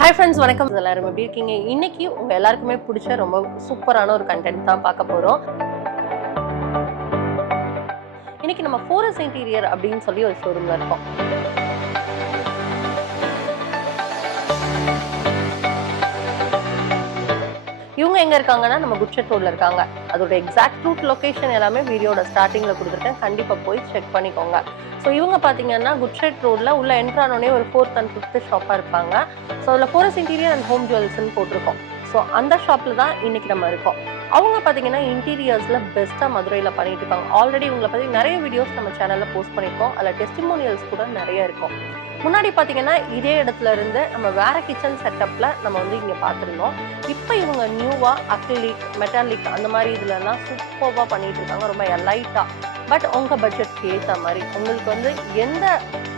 Hi friends, வணக்கம். எல்லாரும் எப்படி இருக்கீங்க? இன்னைக்கு உங்க எல்லாருக்குமே பிடிச்ச ரொம்ப சூப்பரான ஒரு கண்டென்ட் தான் பார்க்க போறோம். இன்னைக்கு நம்ம ஃபோரஸ் இன்டீரியர் அப்படின்னு சொல்லி ஒரு ஷோரூம்ல இருக்கோம். இவங்க எங்க இருக்காங்கன்னா நம்ம குட்ஷெட் ரோட்ல இருக்காங்க. அதோட எக்ஸாக்ட் ரூட் லொகேஷன் எல்லாமே வீடியோட ஸ்டார்டிங்ல கொடுத்துருக்கேன். கண்டிப்பா போய் செக் பண்ணிக்கோங்க. ஸோ இவங்க பார்த்தீங்கன்னா குட்ஷெட் ரோட்ல உள்ள என்ட்ரானோடனே ஒரு 4th and 5th ஷாப்பா இருப்பாங்க. ஸோ அதில் ஃபோரஸ் இன்டீரியர் அண்ட் ஹோம் ஜுவல்ஸ்ன்னு போட்டிருக்கோம். ஸோ அந்த ஷாப்ல தான் இன்னைக்கு நம்ம இருக்கோம். அவங்க பார்த்தீங்கன்னா இன்டீரியர்ஸ்ல பெஸ்ட்டாக மதுரையில் பண்ணிட்டு இருக்காங்க. ஆல்ரெடி இவங்களை பற்றி நிறைய வீடியோஸ் நம்ம சேனலில் போஸ்ட் பண்ணியிருக்கோம். அதில் டெஸ்டிமோனியல்ஸ் கூட நிறைய இருக்கும். முன்னாடி பார்த்தீங்கன்னா இதே இடத்துல இருந்து நம்ம வேற கிச்சன் செட்டப்ல நம்ம வந்து இங்கே பார்த்துருந்தோம். இப்போ இவங்க நியூவா அக்ரிலிக், மெட்டாலிக் அந்த மாதிரி இதுலலாம் சூப்பராக பண்ணிட்டு இருக்காங்க. ரொம்ப லைட்டா, பட் உங்க பட்ஜெட்க்கு ஏற்ற மாதிரி உங்களுக்கு வந்து எந்த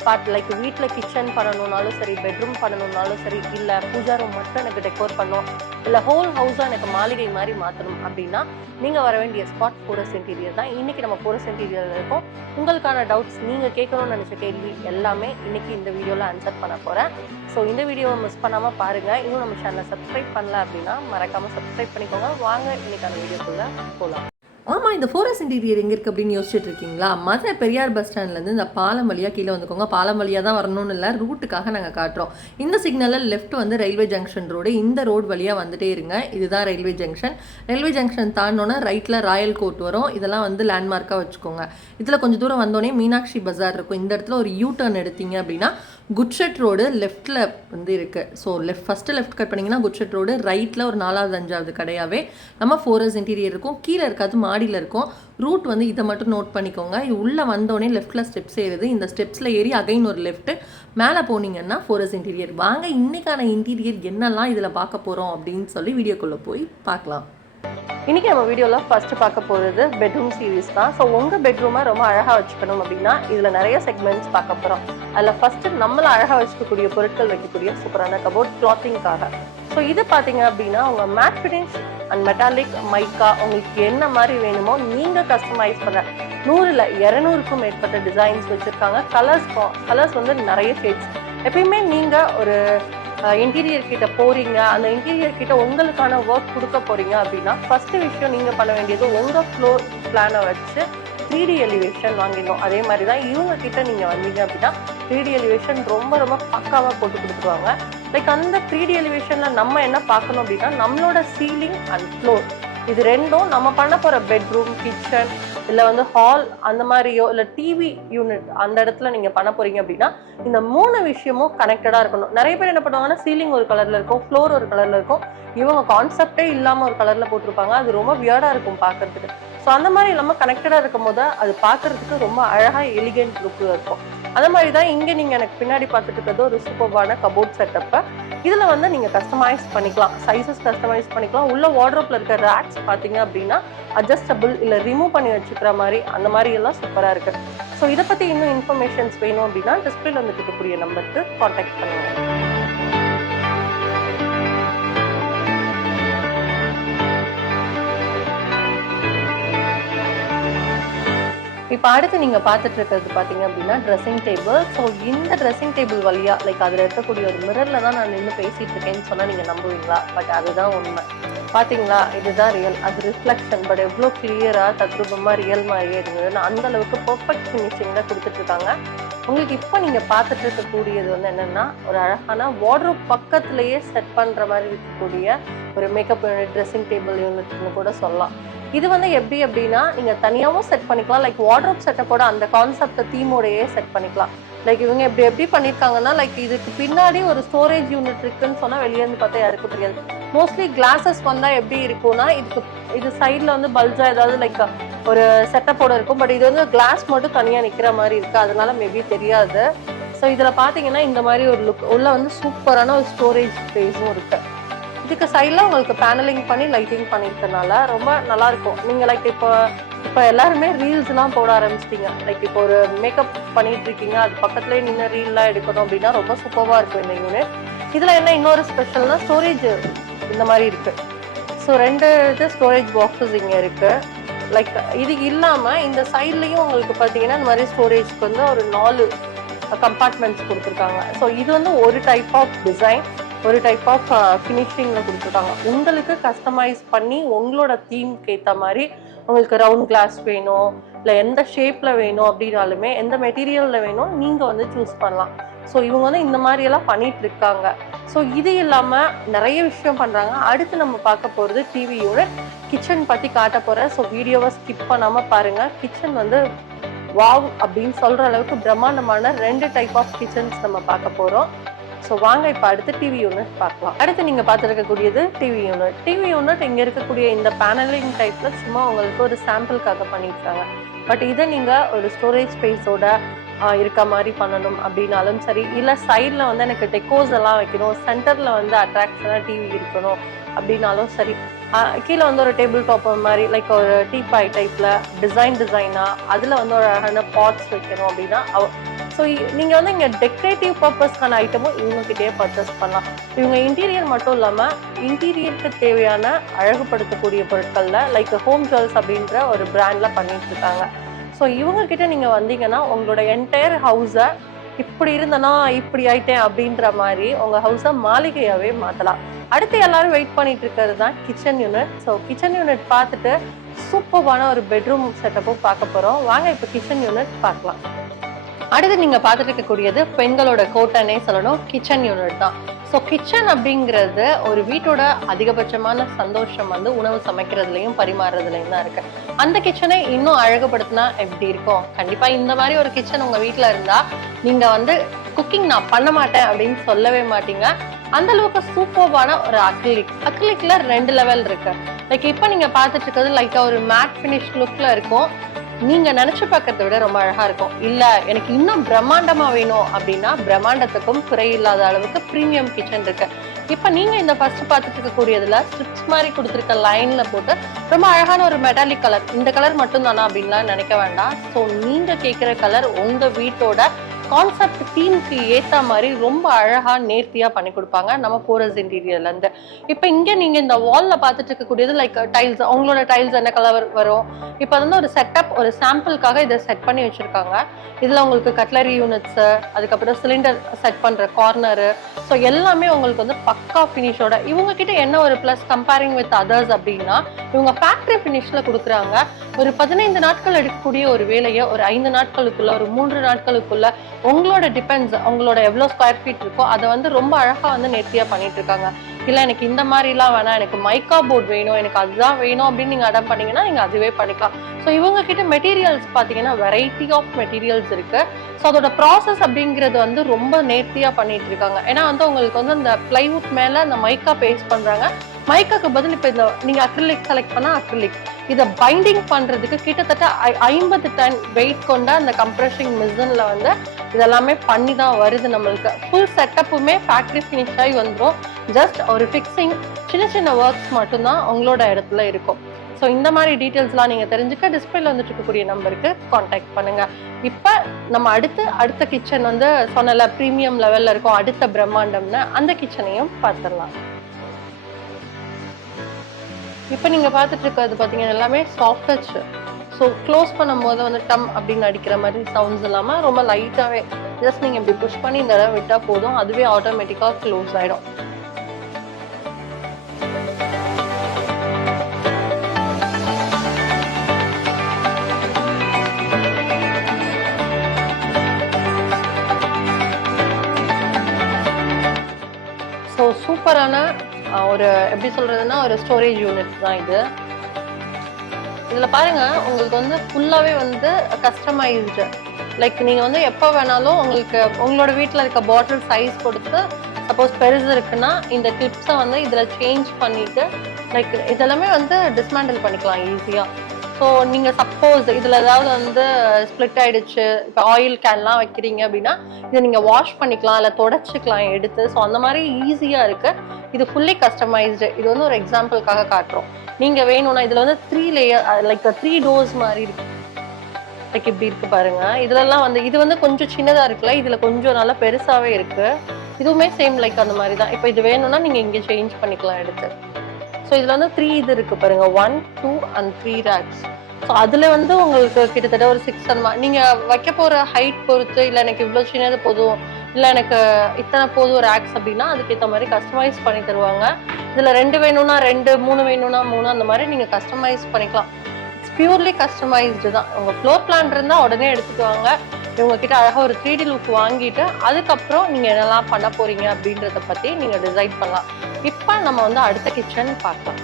பார்ட் லைக் வீட்டில் கிச்சன் பண்ணணும்னாலும் சரி, பெட்ரூம் பண்ணணும்னாலும் சரி, இல்லை பூஜா ரூம் மட்டும் எனக்கு டெக்கோர் பண்ணணும், இல்லை ஹோல் ஹவுஸாக எனக்கு மாளிகை மாதிரி மாற்றணும் அப்படின்னா நீங்கள் வர வேண்டிய ஸ்பாட் ஃபோரஸ் இன்டீரியர் தான். இன்னைக்கு நம்ம ஃபோரஸ் இன்டீரியரில் இருக்கோம். உங்களுக்கான டவுட்ஸ், நீங்கள் கேட்கணும்னு நினச்ச கேள்வி எல்லாமே இன்னைக்கு இந்த வீடியோவில் ஆன்சர் பண்ண போகிறேன். ஸோ இந்த வீடியோவை மிஸ் பண்ணாமல் பாருங்கள். இன்னும் நம்ம சேனலை சப்ஸ்கிரைப் பண்ணல அப்படின்னா மறக்காமல் சப்ஸ்கிரைப் பண்ணிக்கோங்க. வாங்க இன்னைக்கான வீடியோக்குள்ளே போகலாம். ஆமாம், இந்த ஃபோரஸ் இன்டீரியர் எங்கே இருக்குது அப்படின்னு யோசிச்சுட்டு இருக்கீங்களா? மதுரை பெரியார் பஸ் ஸ்டாண்ட்லேருந்து இந்த பாலம் வழியாக கீழே வந்துக்கோங்க. பாலம் வழியாக தான் வரணும்னு இல்லை, ரூட்டுக்காக நாங்கள் காட்டுறோம். இந்த சிக்னலில் லெஃப்ட் வந்து ரயில்வே ஜங்ஷன் ரோடு. இந்த ரோடு வழியாக வந்துட்டே இருங்க. இதுதான் ரயில்வே ஜங்ஷன். ரயில்வே ஜங்ஷன் தாண்டோன்னா ரைட்டில் ராயல் கோர்ட் வரும். இதெல்லாம் வந்து லேண்ட்மார்க்காக வச்சுக்கோங்க. இதில் கொஞ்சம் தூரம் வந்தோடனே மீனாட்சி பஜார் இருக்கும். இந்த இடத்துல ஒரு யூ டர்ன் எடுத்தீங்க அப்படின்னா குட்ஷெட் ரோடு லெஃப்ட்டில் வந்து இருக்குது. ஸோ ஃபஸ்ட்டு லெஃப்ட் கட் பண்ணிங்கன்னா குட்ஷெட் ரோடு, ரைட்டில் ஒரு 4வது 5வது கடையாகவே நம்ம ஃபோரஸ் இன்டீரியர் இருக்கும். கீழே இருக்காது, மாடியில் இருக்கும். ரூட் வந்து இதை மட்டும் நோட் பண்ணிக்கோங்க. இது உள்ளே வந்தோடனே லெஃப்ட்டில் ஸ்டெப்ஸ் ஏறுது. இந்த ஸ்டெப்ஸில் ஏறி அகைன் ஒரு லெஃப்ட்டு மேலே போனீங்கன்னா ஃபோரஸ் இன்டீரியர். வாங்க இன்றைக்கான இன்டீரியர் என்னெல்லாம் இதில் பார்க்க போகிறோம் அப்படின்னு சொல்லி வீடியோக்குள்ளே போய் பார்க்கலாம். இன்னைக்கு நம்ம வீடியோவில் ஃபர்ஸ்ட் பார்க்க போகிறது பெட்ரூம் சீரீஸ் தான். ஸோ உங்கள் பெட்ரூமை ரொம்ப அழகாக வச்சுக்கணும் அப்படின்னா இதில் நிறைய செக்மெண்ட்ஸ் பார்க்க போகிறோம். அதில் ஃபர்ஸ்ட்டு நம்மளை அழகாக வச்சுக்கக்கூடிய பொருட்கள் வைக்கக்கூடிய சூப்பரான கபோர்ட் கிளாத்திங்காக. ஸோ இது பார்த்தீங்க அப்படின்னா உங்கள் மேட் ஃபினிஷ் அண்ட் மெட்டாலிக் மைக்கா உங்களுக்கு என்ன மாதிரி வேணுமோ நீங்கள் கஸ்டமைஸ் பண்ண 100ல் 200க்கும் மேற்பட்ட டிசைன்ஸ் வச்சுருக்காங்க. கலர்ஸ் வந்து நிறைய ஷேட்ஸ். எப்பயுமே நீங்கள் ஒரு இன்டீரியர் கிட்ட போறீங்க, அந்த இன்டீரியர் கிட்ட உங்களுக்கான ஒர்க் கொடுக்க போறீங்க அப்படின்னா ஃபர்ஸ்ட் விஷயம் நீங்க பண்ண வேண்டியது உங்க ஃப்ளோர் பிளானை வச்சு 3D எலிவேஷன் வாங்கிடணும். அதே மாதிரி தான் இவங்க கிட்ட நீங்க வந்தீங்க அப்படின்னா 3D எலிவேஷன் ரொம்ப ரொம்ப பக்காவா போட்டு கொடுத்துருவாங்க. லைக் அந்த 3D எலிவேஷன்ல நம்ம என்ன பார்க்கணும் அப்படின்னா நம்மளோட சீலிங் அண்ட் ஃப்ளோர் இது ரெண்டும் நம்ம பண்ண போற பெட்ரூம், கிச்சன், இல்லை வந்து ஹால் அந்த மாதிரியோ இல்லை டிவி யூனிட் அந்த இடத்துல நீங்கள் பண்ண போறீங்க அப்படின்னா இந்த 3 விஷயமும் கனெக்டடாக இருக்கணும். நிறைய பேர் என்ன பண்ணுவாங்கன்னா சீலிங் ஒரு கலரில் இருக்கும், ஃப்ளோர் ஒரு கலரில் இருக்கும், இவங்க கான்செப்டே இல்லாமல் ஒரு கலரில் போட்டிருப்பாங்க. அது ரொம்ப வியர்டாக இருக்கும் பார்க்கறதுக்கு. ஸோ அந்த மாதிரி இல்லாமல் கனெக்டடாக இருக்கும் போது அது பார்க்கறதுக்கு ரொம்ப அழகாக எலிகென்ட் லுக்கு இருக்கும். அந்த மாதிரி தான் இங்கே நீங்கள் எனக்கு பின்னாடி பார்த்துட்டு இருக்கிறது ஒரு சூப்பர்வான கபோர்ட் செட்டப்பை. இதில் வந்து நீங்கள் கஸ்டமைஸ் பண்ணிக்கலாம், சைஸஸ் கஸ்டமைஸ் பண்ணிக்கலாம். உள்ள வார்ட்ரோப்ல இருக்க ரேக்ஸ் பார்த்தீங்க அப்படின்னா அட்ஜஸ்டபிள் இல்லை ரிமூவ் பண்ணி வச்சுக்கிற மாதிரி அந்த மாதிரி எல்லாம் சூப்பராக இருக்கு. ஸோ இதை பற்றி இன்னும் இன்ஃபர்மேஷன்ஸ் வேணும் அப்படின்னா டிஸ்பிளேல வந்துட்டு இருக்கக்கூடிய நம்பருக்கு கான்டாக்ட் பண்ணுங்க. இப்போ அடுத்து நீங்கள் பார்த்துட்டு இருக்கிறது பார்த்தீங்க அப்படின்னா ட்ரெஸ்ஸிங் டேபிள். ஸோ இந்த ட்ரெஸ்ஸிங் டேபிள் வழியாக லைக் அதில் இருக்கக்கூடிய ஒரு மிரரில் தான் நான் நின்று பேசிகிட்டு இருக்கேன்னு சொன்னால் நீங்கள் நம்புவீங்களா? பட் அதுதான் உண்மை. பார்த்தீங்களா, இதுதான் ரியல். அது ரிஃப்ளெக்ஷன். பட் எவ்வளோ கிளியராக தத்ரூபமாக ரியல் மாதிரியே இருந்ததுன்னு அந்த அளவுக்கு பர்ஃபெக்ட் ஃபினிஷிங்கில் கொடுத்துட்ருக்காங்க. உங்களுக்கு இப்போ நீங்கள் பார்த்துட்டு இருக்கக்கூடியது வந்து என்னென்னா ஒரு அழகான வார்ட்ரோப் பக்கத்துலேயே செட் பண்ணுற மாதிரி இருக்கக்கூடிய ஒரு மேக்கப் யூனிட், ட்ரெஸ்ஸிங் டேபிள் யூனிட்னு கூட சொல்லலாம். இது வந்து எப்படி அப்படின்னா நீங்கள் தனியாகவும் செட் பண்ணிக்கலாம். லைக் வார்ட்ரோப் செட்டப்போட அந்த கான்செப்டை தீமோடையே செட் பண்ணிக்கலாம். லைக் இவங்க எப்படி பண்ணியிருக்காங்கன்னா லைக் இதுக்கு பின்னாடி ஒரு ஸ்டோரேஜ் யூனிட் இருக்குன்னு சொன்னால் வெளியேருந்து பார்த்தா யாருக்கும் தெரியாது. மோஸ்ட்லி கிளாஸஸ் வந்தால் எப்படி இருக்கும்னா இது சைடில் வந்து பல்ஜா ஏதாவது லைக் ஒரு செட்டப்போட இருக்கும். பட் இது வந்து கிளாஸ் மட்டும் தனியாக நிற்கிற மாதிரி இருக்குது, அதனால மேபி தெரியாது. ஸோ இதில் பார்த்தீங்கன்னா இந்த மாதிரி ஒரு லுக் உள்ள வந்து சூப்பரான ஒரு ஸ்டோரேஜ் ஸ்பேஸும் இருக்குது. இதுக்கு சைடில் உங்களுக்கு பேனலிங் பண்ணி லைட்டிங் பண்ணிக்கிறதுனால ரொம்ப நல்லாயிருக்கும். நீங்கள் லைக் இப்போ எல்லாருமே ரீல்ஸ்லாம் போட ஆரம்பிச்சிட்டிங்க. லைக் இப்போ ஒரு மேக்கப் பண்ணிட்டு இருக்கீங்க, அது பக்கத்துலேயே நின்று ரீல்லாம் எடுக்கணும் அப்படின்னா ரொம்ப சூப்பராக இருக்கும் இந்த யூனிட். இதில் என்ன இன்னொரு ஸ்பெஷல்னா ஸ்டோரேஜ் இந்த மாதிரி இருக்குது. ஸோ 2 ஸ்டோரேஜ் பாக்ஸஸ் இங்கே இருக்குது. லைக் இது இல்லாமல் இந்த சைட்லேயும் உங்களுக்கு பார்த்தீங்கன்னா இந்த மாதிரி ஸ்டோரேஜ்க்கு வந்து ஒரு 4 கம்பார்ட்மெண்ட்ஸ் கொடுத்துருக்காங்க. ஸோ இது வந்து ஒரு டைப் ஆஃப் டிசைன். ஒரு டைப் ஆஃப் ஃபினிஷிங்கில் கொடுத்துருக்காங்க. உங்களுக்கு கஸ்டமைஸ் பண்ணி உங்களோட தீம்க்கு ஏற்ற மாதிரி உங்களுக்கு ரவுண்ட் கிளாஸ் வேணும், இல்லை எந்த ஷேப்பில் வேணும் அப்படின்னாலுமே, எந்த மெட்டீரியலில் வேணும் நீங்கள் வந்து சூஸ் பண்ணலாம். ஸோ இவங்க வந்து இந்த மாதிரியெல்லாம் பண்ணிட்டு இருக்காங்க. ஸோ இது இல்லாமல் நிறைய விஷயம் பண்ணுறாங்க. அடுத்து நம்ம பார்க்க போகிறது டிவி யூனிட். கிச்சன் பற்றி காட்ட போகிறேன். ஸோ வீடியோவை ஸ்கிப் பண்ணாமல் பாருங்கள். கிச்சன் வந்து வாவ் அப்படின்னு சொல்கிற அளவுக்கு பிரம்மாண்டமான 2 டைப் ஆஃப் கிச்சன்ஸ் நம்ம பார்க்க போகிறோம். ஸோ வாங்க இப்போ அடுத்து டிவி யூனிட் பார்க்கலாம். அடுத்து நீங்கள் பார்த்துருக்கக்கூடியது டிவி யூனிட். டிவி யூனிட் இங்கே இருக்கக்கூடிய இந்த பேனலிங் டைப்பில் சும்மா உங்களுக்கு ஒரு சாம்பிளுக்காக பண்ணியிருக்காங்க. பட் இதை நீங்கள் ஒரு ஸ்டோரேஜ் ஸ்பேஸோட இருக்க மாதிரி பண்ணணும் அப்படின்னாலும் சரி, இல்லை சைடில் வந்து எனக்கு டெக்கோஸ் எல்லாம் வைக்கணும், சென்டரில் வந்து அட்ராக்ஷனாக டிவி இருக்கணும் அப்படின்னாலும் சரி, கீழே வந்து ஒரு டேபிள் டாப் மாதிரி லைக் ஒரு டீபாய் டைப்பில் டிசைனாக அதில் வந்து ஒரு அழகான பாட்ஸ் வைக்கணும் அப்படின்னா ஸோ நீங்கள் வந்து இங்கே டெக்கரேட்டிவ் பர்பஸ்க்கான ஐட்டமும் இவங்ககிட்டயே பர்ச்சேஸ் பண்ணலாம். இவங்க இன்டீரியர் மட்டும் இல்லாமல் இன்டீரியருக்கு தேவையான அழகுபடுத்தக்கூடிய பொருட்களில் லைக் ஹோம் ஜுவல்ஸ் அப்படின்ற ஒரு பிராண்டில் பண்ணிட்டு இருக்காங்க. ஸோ இவங்ககிட்ட நீங்கள் வந்தீங்கன்னா உங்களோட என்டையர் ஹவுஸை இப்படி இருந்தனா இப்படி ஆயிட்டேன் அப்படின்ற மாதிரி உங்கள் ஹவுஸை மாளிகையாகவே மாற்றலாம். அடுத்து எல்லாரும் வெயிட் பண்ணிட்டு இருக்கிறது தான் kitchen unit. So kitchen unit பார்த்துட்டு சூப்பரான ஒரு பெட்ரூம் செட்டப்பும் பார்க்க போகிறோம். வாங்க இப்போ கிச்சன் யூனிட் பார்க்கலாம். அடுத்து நீங்கள் பார்த்துட்டு இருக்கக்கூடியது பெண்களோட கோட்டைன்னே சொல்லணும், கிச்சன் யூனிட் தான். ஸோ கிச்சன் அப்படிங்கிறது ஒரு வீட்டோட அதிகபட்சமான சந்தோஷம் வந்து உணவு சமைக்கிறதுலையும் பரிமாறுறதுலையும் தான் இருக்கு. அந்த கிச்சனை இன்னும் அழகுபடுத்தினா எப்படி இருக்கும்? கண்டிப்பாக இந்த மாதிரி ஒரு கிச்சன் உங்கள் வீட்டில் இருந்தால் நீங்கள் வந்து குக்கிங் நான் பண்ண மாட்டேன் அப்படின்னு சொல்லவே மாட்டீங்க. அந்த அளவுக்கு சூப்பர்வான ஒரு அக்ரிலிக்ல 2 லெவல் இருக்கு. லைக் இப்போ நீங்க பார்த்துட்டு இருக்கிறது லைட்டா ஒரு மேட் ஃபினிஷ் லுக்ல இருக்கும். நீங்க நினைச்சு பார்க்கறத விட ரொம்ப அழகா இருக்கும். இல்ல எனக்கு இன்னும் பிரம்மாண்டமா வேணும் அப்படின்னா பிரம்மாண்டத்துக்கும் குறை இல்லாத அளவுக்கு பிரீமியம் கிச்சன் இருக்கு. இப்ப நீங்க இந்த ஃபர்ஸ்ட் பார்த்துட்டு இருக்கக்கூடியதுல ஸ்ட்ரிப்ஸ் மாதிரி கொடுத்துருக்க லைன்ல போட்டு ரொம்ப அழகான ஒரு மெட்டாலிக் கலர், இந்த கலர் மட்டும் தானா அப்படின்லாம் நினைக்க வேண்டாம். ஸோ நீங்க கேட்கிற கலர் உங்க வீட்டோட கான்செப்ட் தீம்க்கு ஏற்ற மாதிரி ரொம்ப அழகாக நேர்த்தியாக பண்ணி கொடுப்பாங்க நம்ம போரஸ் இன்டீரியர்லேருந்து. இப்போ இங்கே நீங்கள் இந்த வாலில் பார்த்துட்டு இருக்கக்கூடியது லைக் டைல்ஸ், அவங்களோட டைல்ஸ் என்ன கலர் வரும். இப்போ வந்து ஒரு செட்டப், ஒரு சாம்பிளுக்காக இதை செட் பண்ணி வச்சுருக்காங்க. இதில் உங்களுக்கு கட்லரி யூனிட்ஸு, அதுக்கப்புறம் சிலிண்டர் செட் பண்ணுற கார்னரு, ஸோ எல்லாமே உங்களுக்கு வந்து பக்கா ஃபினிஷோட. இவங்ககிட்ட என்ன ஒரு ப்ளஸ் கம்பேரிங் வித் அதர்ஸ் அப்படின்னா, இவங்க ஃபேக்ட்ரி ஃபினிஷில் கொடுக்குறாங்க. ஒரு 15 நாட்கள் எடுக்கக்கூடிய ஒரு வேலையை ஒரு 5 நாட்களுக்குள்ள, ஒரு 3 நாட்களுக்குள்ள, உங்களோட டிபெண்ட்ஸ், உங்களோட எவ்வளோ ஸ்கொயர் ஃபீட் இருக்கோ அதை வந்து ரொம்ப அழகாக வந்து நேர்த்தியாக பண்ணிட்டு இருக்காங்க. இல்லை எனக்கு இந்த மாதிரிலாம் வேணாம், எனக்கு மைக்கா போர்ட் வேணும், எனக்கு அதுதான் வேணும் அப்படின்னு நீங்கள் அடம் பண்ணீங்கன்னா நீங்கள் அதுவே பண்ணிக்கலாம். ஸோ இவங்க கிட்ட மெட்டீரியல்ஸ் பார்த்தீங்கன்னா வெரைட்டி ஆஃப் மெட்டீரியல்ஸ் இருக்கு. ஸோ அதோட ப்ராசஸ் அப்படிங்கிறது வந்து ரொம்ப நேர்த்தியாக பண்ணிட்டு இருக்காங்க. ஏன்னா வந்து உங்களுக்கு வந்து அந்த பிளைவுட் மேலே அந்த மைக்கா பேஸ்ட் பண்ணுறாங்க. மைக்காக்கு பதில் இப்போ இந்த நீங்கள் அக்ரிலிக் செலக்ட் பண்ணால் அக்ரிலிக், இதை பைண்டிங் பண்ணுறதுக்கு கிட்டத்தட்ட 50 டன் வெயிட் கொண்ட அந்த கம்ப்ரெஷிங் மிஷினில் வந்து இதெல்லாமே பண்ணி தான் வருது. நம்மளுக்கு ஃபுல் செட்டப்புமே ஃபேக்ட்ரி ஃபினிஷ் ஆகி வந்துடும். ஜஸ்ட் ஒரு ஃபிக்ஸிங், சின்ன சின்ன ஒர்க்ஸ் மட்டும்தான் உங்களோட இடத்துல இருக்கும். ஸோ இந்த மாதிரி டீட்டெயில்ஸ்லாம் நீங்கள் தெரிஞ்சுக்க டிஸ்பிளேல வந்துட்டு இருக்கக்கூடிய நம்பருக்கு காண்டாக்ட் பண்ணுங்க. இப்போ நம்ம அடுத்த கிச்சன் வந்து சொன்னல ப்ரீமியம் லெவலில் இருக்கும், அடுத்த பிரம்மாண்டம்னு அந்த கிச்சனையும் பார்த்துடலாம். இப்போ நீங்கள் பார்த்துட்டு இருக்கிறது பார்த்தீங்கன்னா எல்லாமே சாஃப்ட் டச். ஸோ க்ளோஸ் பண்ணும்போது வந்து டம் அப்படின்னு அடிக்கிற மாதிரி சவுண்ட்ஸ் இல்லாமல் ரொம்ப லைட்டாகவே ஜஸ்ட் நீங்கள் இப்படி புஷ் பண்ணி இந்த இடம் விட்டால் போதும், அதுவே ஆட்டோமேட்டிக்காக க்ளோஸ் ஆகிடும். ஸோ சூப்பரான ஒரு எப்படி சொல்றதுன்னா ஒரு ஸ்டோரேஜ் யூனிட் தான் இது. இதுல பாருங்க உங்களுக்கு வந்து ஃபுல்லாவே வந்து கஸ்டமைஸ்டு. லைக் நீங்க வந்து எப்போ வேணாலும் உங்களுக்கு உங்களோட வீட்டில் இருக்க பாட்டில் சைஸ் கொடுத்து, சப்போஸ் பெருசு இருக்குன்னா இந்த கிளிப்ஸை வந்து இதில் சேஞ்ச் பண்ணிட்டு லைக் இதெல்லாமே வந்து டிஸ்மேண்டில் பண்ணிக்கலாம் ஈஸியாக. ஸோ நீங்கள் சப்போஸ் இதில் ஏதாவது வந்து ஸ்ப்ளிட் ஆகிடுச்சு, இப்போ ஆயில் கேன்லாம் வைக்கிறீங்க அப்படின்னா இதை நீங்கள் வாஷ் பண்ணிக்கலாம், இல்லை தொடச்சிக்கலாம் எடுத்து. ஸோ அந்த மாதிரி ஈஸியாக இருக்குது. இது ஃபுல்லி கஸ்டமைஸ்டு. இது வந்து ஒரு எக்ஸாம்பிளுக்காக காட்டுறோம். நீங்கள் வேணும்னா இதில் வந்து 3 லேயர் லைக் 3 டோர்ஸ் மாதிரி இருக்கு. லைக் இப்படி இருக்கு பாருங்க. இதுலலாம் வந்து இது வந்து கொஞ்சம் சின்னதாக இருக்குல்ல, இதில் கொஞ்சம் நல்லா பெருசாகவே இருக்குது. இதுவுமே சேம் லைக் அந்த மாதிரி தான். இப்போ இது வேணும்னா நீங்கள் இங்கே சேஞ்ச் பண்ணிக்கலாம் எடுத்து. ஸோ இதில் வந்து 3 இது இருக்குது பாருங்க, 1, 2 and 3 ரேக்ஸ். ஸோ அதில் வந்து உங்களுக்கு கிட்டத்தட்ட ஒரு 6 நீங்கள் வைக்க போகிற ஹைட் பொறுத்து, இல்லை எனக்கு இவ்வளோ சின்னது போதும், இல்லை எனக்கு இத்தனை போதும் ரேக்ஸ் அப்படின்னா அதுக்கேற்ற மாதிரி கஸ்டமைஸ் பண்ணி தருவாங்க. இதில் 2 வேணும்னா 2, 3 வேணும்னா 3 அந்த மாதிரி நீங்கள் கஸ்டமைஸ் பண்ணிக்கலாம். இட்ஸ் பியூர்லி கஸ்டமைஸ்டு தான். உங்கள் ஃப்ளோர் பிளான் இருந்தால் உடனே எடுத்துட்டு வாங்க. இவங்ககிட்ட அழகாக ஒரு 3D லுக் வாங்கிட்டு அதுக்கப்புறம் நீங்கள் என்னெல்லாம் பண்ண போகிறீங்க அப்படின்றத பற்றி நீங்கள் டிசைட் பண்ணலாம். இப்போ நம்ம வந்து அடுத்த கிச்சன் பார்க்கலாம்.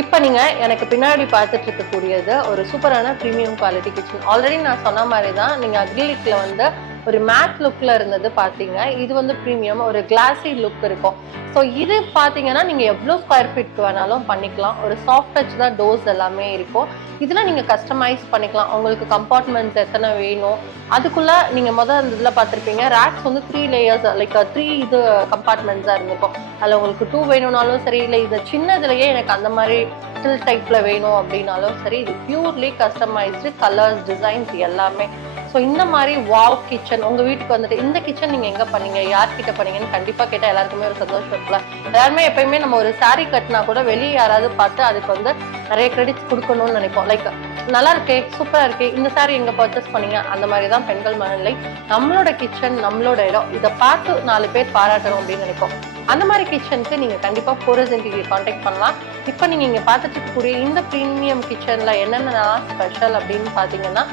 இப்போ நீங்கள் எனக்கு பின்னாடி பார்த்துட்டு இருக்கக்கூடியது ஒரு சூப்பரான ப்ரீமியம் குவாலிட்டி கிச்சன். ஆல்ரெடி நான் சொன்ன மாதிரி தான் நீங்கள் அக்ரிலிக்கில் வந்து ஒரு மேட் லுக்கில் இருந்தது பார்த்தீங்க. இது வந்து ப்ரீமியம் ஒரு கிளாஸி லுக் இருக்கும். ஸோ இது பார்த்தீங்கன்னா நீங்கள் எவ்வளோ ஸ்கொயர் ஃபீட்க்கு வேணாலும் பண்ணிக்கலாம். ஒரு சாஃப்ட் டச் தான் டோர்ஸ் எல்லாமே இருக்கும். இதில் நீங்கள் கஸ்டமைஸ் பண்ணிக்கலாம். உங்களுக்கு கம்பார்ட்மெண்ட்ஸ் எத்தனை வேணும் அதுக்குள்ளே நீங்கள் அந்த இதில் பார்த்துருப்பீங்க ரேக்ஸ் வந்து 3 லேயர்ஸ் லைக் 3 இது கம்பார்ட்மெண்ட்ஸாக இருந்திருக்கும். அதில் உங்களுக்கு 2 வேணும்னாலும் சரி, இல்லை இது சின்னதுலேயே எனக்கு அந்த மாதிரி ஸ்டில் டைப்பில் வேணும் அப்படின்னாலும் சரி, இது பியூர்லி கஸ்டமைஸ்டு கலர்ஸ் டிசைன்ஸ் எல்லாமே. ஸோ இந்த மாதிரி வாவ் கிச்சன் உங்கள் வீட்டுக்கு வந்துட்டு இந்த கிச்சன் நீங்கள் எங்கே பண்ணீங்க, யார்கிட்ட பண்ணீங்கன்னு கண்டிப்பாக கேட்டால் எல்லாருக்குமே ஒரு சந்தோஷம் இருக்குல்ல. எல்லாருமே எப்பயுமே நம்ம ஒரு சாரீ கட்டினா கூட வெளியே யாராவது பார்த்து அதுக்கு வந்து நிறைய கிரெடிட்ஸ் கொடுக்கணும்னு நினைப்போம். லைக் நல்லா இருக்கே, சூப்பராக இருக்கே, இந்த சாரீ எங்கே பர்ச்சேஸ் பண்ணீங்க, அந்த மாதிரி தான் பெண்கள் மனநிலை. நம்மளோட கிச்சன் நம்மளோட இடம், இதை பார்த்து 4 பேர் பாராட்டணும் அப்படின்னு நினைப்போம். அந்த மாதிரி கிச்சனுக்கு நீங்கள் கண்டிப்பாக ஃபோரஸ் இன்டீரியர் கான்டாக்ட் பண்ணலாம். இப்போ நீங்கள் இங்கே பார்த்துட்டு இருக்கக்கூடிய இந்த ப்ரீமியம் கிச்சனில் என்னென்னலாம் ஸ்பெஷல் அப்படின்னு பார்த்தீங்கன்னா,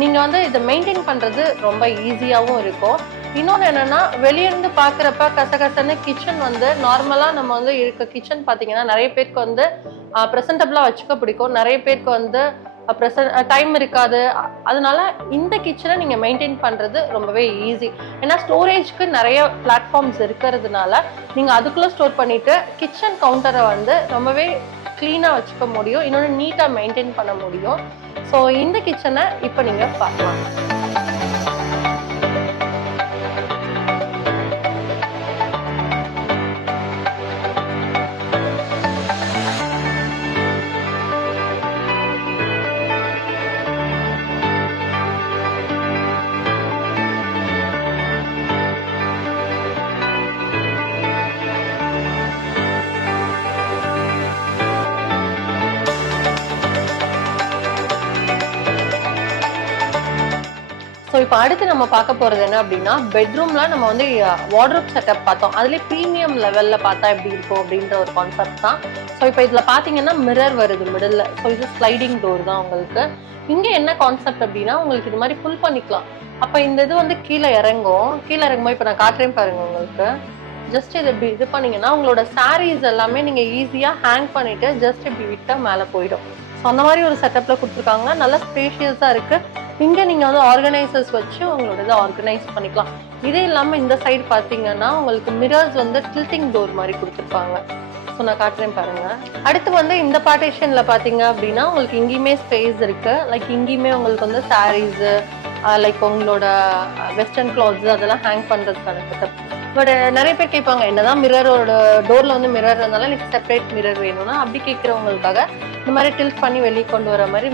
நீங்கள் வந்து இதை மெயின்டைன் பண்ணுறது ரொம்ப ஈஸியாகவும் இருக்கும். இன்னொன்று என்னென்னா, வெளியிருந்து பார்க்குறப்ப கசகசன்னு கிச்சன் வந்து நார்மலாக நம்ம வந்து இருக்க கிச்சன் பார்த்தீங்கன்னா நிறைய பேருக்கு வந்து ப்ரெசன்டபுளாக வச்சுக்க பிடிக்கும், நிறைய பேருக்கு வந்து டைம் இருக்காது. அதனால இந்த கிச்சனை நீங்கள் மெயின்டைன் பண்ணுறது ரொம்பவே ஈஸி. ஏன்னா ஸ்டோரேஜ்க்கு நிறைய பிளாட்ஃபார்ம்ஸ் இருக்கிறதுனால நீங்கள் அதுக்குள்ளே ஸ்டோர் பண்ணிவிட்டு கிச்சன் கவுண்டரை வந்து ரொம்பவே க்ளீனாக வச்சுக்க முடியும், இன்னொன்று நீட்டாக மெயின்டைன் பண்ண முடியும். ஸோ இந்த கிச்சனை இப்போ நீங்கள் பார்க்கலாம். ஸோ இப்போ அடுத்து நம்ம பார்க்க போகிறது என்ன அப்படின்னா, பெட்ரூமில் நம்ம வந்து வார்ட்ரோப் செட்டப் பார்த்தோம். அதுலேயே ப்ரீமியம் லெவலில் பார்த்தா எப்படி இருக்கும் அப்படின்ற ஒரு கான்செப்ட் தான். ஸோ இப்போ இதில் பார்த்தீங்கன்னா மிரர் வருது மிடில். ஸோ இது ஸ்லைடிங் டோர் தான் உங்களுக்கு. இங்கே என்ன கான்செப்ட் அப்படின்னா, உங்களுக்கு இது மாதிரி புல் பண்ணிக்கலாம். அப்போ இந்த இது வந்து கீழே இறங்கும்போது இப்போ நான் காட்டுறேன் பாருங்க உங்களுக்கு. ஜஸ்ட் இது இப்படி இது பண்ணீங்கன்னா உங்களோட சாரீஸ் எல்லாமே நீங்கள் ஈஸியாக ஹேங் பண்ணிவிட்டு ஜஸ்ட் இப்படி விட்டால் மேலே போயிடும். ஸோ அந்த மாதிரி ஒரு செட்டப்பில் கொடுத்துருக்காங்க. நல்லா ஸ்பேஷியஸாக இருக்குது. இங்கே நீங்கள் வந்து ஆர்கனைசர்ஸ் வச்சு உங்களோட இதை ஆர்கனைஸ் பண்ணிக்கலாம். இதே இல்லாமல் இந்த சைடு பார்த்தீங்கன்னா உங்களுக்கு மிரர்ஸ் வந்து டில்ட்டிங் டோர் மாதிரி கொடுத்துருப்பாங்க. ஸோ நான் காட்டுறேன் பாருங்கள். அடுத்து வந்து இந்த பார்ட்டிஷனில் பார்த்தீங்க அப்படின்னா உங்களுக்கு இங்கேயுமே ஸ்பேஸ் இருக்குது. லைக் இங்கேயுமே உங்களுக்கு வந்து சாரீஸு லைக் உங்களோட வெஸ்டர்ன் கிளாத்ஸு அதெல்லாம் ஹேங் பண்ணுறதுக்கான செட்டப். பட் நிறைய பேர் கேட்பாங்க, என்னதான் மிரரோட டோரில் வந்து மிரர் இருந்தாலும் எனக்கு செப்பரேட் மிரர் வேணும்னா அப்படி கேட்குறவங்களுக்காக இந்த மாதிரி டில்ட் பண்ணி வெளியே கொண்டு வர மாதிரி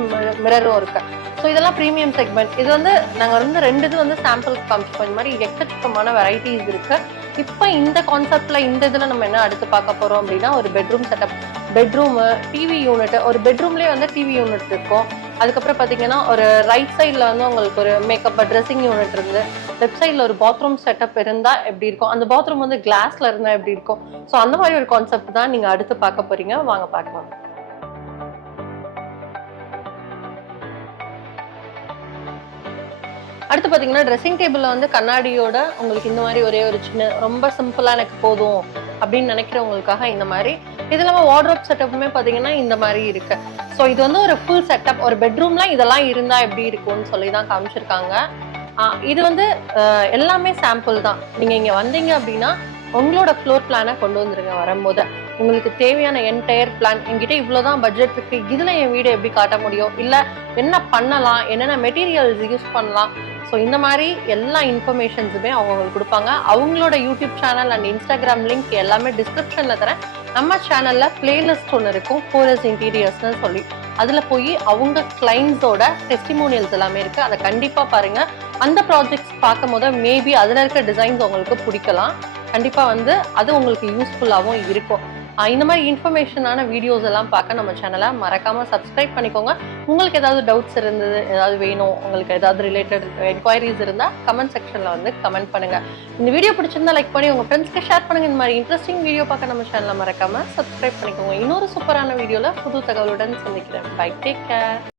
மிரரும் இருக்கு. ஸோ இதெல்லாம் ப்ரீமியம் செக்மெண்ட். இது வந்து நாங்கள் வந்து 2 இது வந்து சாம்பிளுக்கு காமிச்சிப்போம். இந்த மாதிரி எக்கச்சக்கமான வெரைட்டிஸ் இருக்கு. இப்போ இந்த கான்செப்ட்ல இந்த இதில் நம்ம என்ன அடுத்து பார்க்க போகிறோம் அப்படின்னா, ஒரு bedroom setup. Bedroom, TV unit, ஒரு பெட்ரூம்லேயே வந்து டிவி யூனிட் இருக்கும். அதுக்கப்புறம் பார்த்தீங்கன்னா ஒரு ரைட் சைடில் வந்து உங்களுக்கு ஒரு மேக்கப் ட்ரெஸ்ஸிங் யூனிட் இருந்து, லெஃப்ட் சைடில் ஒரு பாத்ரூம் செட்டப் இருந்தால் எப்படி இருக்கும், அந்த பாத்ரூம் வந்து கிளாஸில் இருந்தால் எப்படி இருக்கும். ஸோ அந்த மாதிரி ஒரு கான்செப்ட் தான் நீங்கள் அடுத்து பார்க்க போகிறீங்க. வாங்க பார்க்கலாம். அடுத்து பார்த்தீங்கன்னா ட்ரெஸ்ஸிங் டேபிளில் வந்து கண்ணாடியோட உங்களுக்கு இந்த மாதிரி ஒரே ஒரு சின்ன ரொம்ப சிம்பிளாக எனக்கு போதும் அப்படின்னு நினைக்கிறவங்களுக்காக இந்த மாதிரி. இது இல்லாமல் வார்ட்ரோப் செட்டப்புமே பார்த்தீங்கன்னா இந்த மாதிரி இருக்கு. ஸோ இது வந்து ஒரு ஃபுல் செட்டப். ஒரு பெட்ரூம்ல இதெல்லாம் இருந்தால் எப்படி இருக்கும்னு சொல்லி தான் காமிச்சிருக்காங்க. இது வந்து எல்லாமே சாம்பிள் தான். நீங்கள் இங்கே வந்தீங்க அப்படின்னா உங்களோட ஃப்ளோர் பிளானை கொண்டு வந்துருங்க. வரும்போது உங்களுக்கு தேவையான என்டையர் பிளான், என்கிட்ட இவ்வளோதான் பட்ஜெட் இருக்கு, இதில் என் வீடு எப்படி காட்ட முடியும், இல்லை என்ன பண்ணலாம், என்னென்ன மெட்டீரியல்ஸ் யூஸ் பண்ணலாம். ஸோ இந்த மாதிரி எல்லா இன்ஃபர்மேஷன்ஸுமே அவங்களுக்கு கொடுப்பாங்க. அவங்களோட YouTube channel and Instagram link எல்லாமே டிஸ்கிரிப்ஷனில் தரேன். நம்ம சேனலில் பிளேலிஸ்ட் ஒன்று இருக்கும், ஃபோரஸ் இன்டீரியர்ஸ்னு சொல்லி. அதில் போய் அவங்க கிளைண்ட்ஸோட டெஸ்டிமோனியல்ஸ் எல்லாமே இருக்குது. அதை கண்டிப்பாக பாருங்கள். அந்த ப்ராஜெக்ட்ஸ் பார்க்கும் போது மேபி அதில் இருக்க டிசைன்ஸ் உங்களுக்கு பிடிக்கலாம். கண்டிப்பாக வந்து அது உங்களுக்கு யூஸ்ஃபுல்லாகவும் இருக்கும். இந்த மாதிரி இன்ஃபர்மேஷனான வீடியோஸ் எல்லாம் பார்க்க நம்ம சேனலை மறக்காம சப்ஸ்கிரைப் பண்ணிக்கோங்க. உங்களுக்கு ஏதாவது டவுட்ஸ் இருந்தது, ஏதாவது வேணும், உங்களுக்கு ஏதாவது ரிலேட்டட் என்கொயரிஸ் இருந்தால் கமெண்ட் செக்ஷனில் வந்து கமெண்ட் பண்ணுங்க. இந்த வீடியோ பிடிச்சிருந்தா லைக் பண்ணி உங்க ஃப்ரெண்ட்ஸ்க்கு ஷேர் பண்ணுங்க. இந்த மாதிரி இன்ட்ரெஸ்டிங் வீடியோ பார்க்க நம்ம சேனலை மறக்காம சப்ஸ்கிரைப் பண்ணிக்கோங்க. இன்னொரு சூப்பரான வீடியோல புது தகவலுடன் சந்திக்கிறேன். Bye, take care.